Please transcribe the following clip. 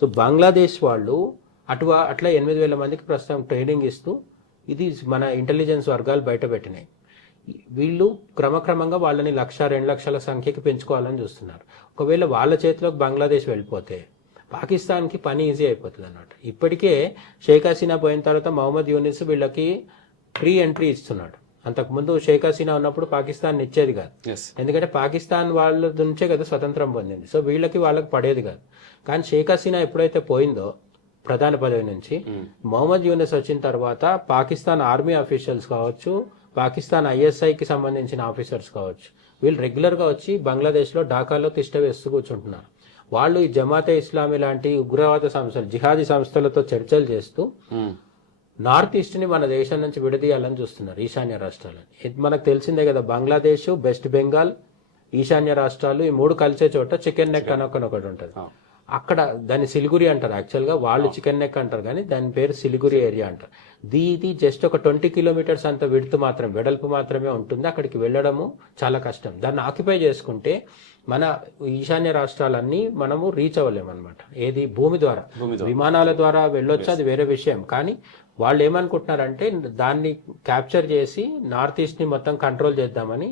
So Bangladesh వాళ్ళు అట్లా 8,000 మందికి ప్రస్తుతం ట్రైనింగ్ ఇస్తూ ఇది మన ఇంటెలిజెన్స్ వర్గాలు బయట పెట్టినాయి. వీళ్ళు క్రమక్రమంగా వాళ్ళని 1,00,000-2 లక్షల సంఖ్యకి పెంచుకోవాలని చూస్తున్నారు. ఒకవేళ వాళ్ళ చేతిలోకి బంగ్లాదేశ్ వెళ్ళిపోతే పాకిస్తాన్కి పని ఈజీ అయిపోతుంది అన్నమాట. ఇప్పటికే షేక్ హసీనా పోయిన తర్వాత మహమ్మద్ యూనిస్ వీళ్ళకి ఫ్రీ ఎంట్రీ ఇస్తున్నాడు. అంతకుముందు షేక్ హసీనా ఉన్నప్పుడు పాకిస్తాన్ ఇచ్చేది కాదు, ఎందుకంటే పాకిస్తాన్ వాళ్ళ నుంచే కదా స్వతంత్రం పొందింది. సో వాళ్ళకి పడేది కాదు. కానీ షేక్ హసీనా ఎప్పుడైతే పోయిందో ప్రధాన పదవి నుంచి, మొహమ్మద్ యూనిస్ వచ్చిన తర్వాత పాకిస్తాన్ ఆర్మీ ఆఫీషియల్స్ కావచ్చు, పాకిస్తాన్ ఐఎస్ఐకి సంబంధించిన ఆఫీసర్స్ కావచ్చు, వీళ్ళు రెగ్యులర్గా వచ్చి బంగ్లాదేశ్లో ఢాకాలో తిష్ట వేస్తూ కూర్చుంటున్నారు. వాళ్ళు ఈ జమాతే ఇస్లామీ లాంటి ఉగ్రవాద సంస్థలు, జిహాదీ సంస్థలతో చర్చలు చేస్తూ నార్త్ ఈస్ట్ ని మన దేశం నుంచి విడదీయాలని చూస్తున్నారు, ఈశాన్య రాష్ట్రాలని. ఇది మనకు తెలిసిందే కదా, బంగ్లాదేశ్, వెస్ట్ బెంగాల్, ఈశాన్య రాష్ట్రాలు ఈ 3 కలిసే చోట చికెన్ నెక్ అని ఒకటి ఉంటుంది. అక్కడ దాన్ని సిలిగురి అంటారు. యాక్చువల్గా వాళ్ళు చికెన్ నెక్ అంటారు, కానీ దాని పేరు సిలిగురి ఏరియా అంటారు. ఇది జస్ట్ ఒక 20 కిలోమీటర్స్ అంత వెడల్పు మాత్రమే ఉంటుంది. అక్కడికి వెళ్ళడము చాలా కష్టం. దాన్ని ఆక్యుపై చేసుకుంటే మన ఈశాన్య రాష్ట్రాలన్నీ మనము రీచ్ అవ్వలేమన్నమాట. ఏది భూమి ద్వారా, విమానాల ద్వారా వెళ్ళొచ్చు, అది వేరే విషయం. కానీ వాళ్ళు ఏమనుకుంటున్నారంటే దాన్ని క్యాప్చర్ చేసి నార్త్ ఈస్ట్ ని మొత్తం కంట్రోల్ చేద్దామని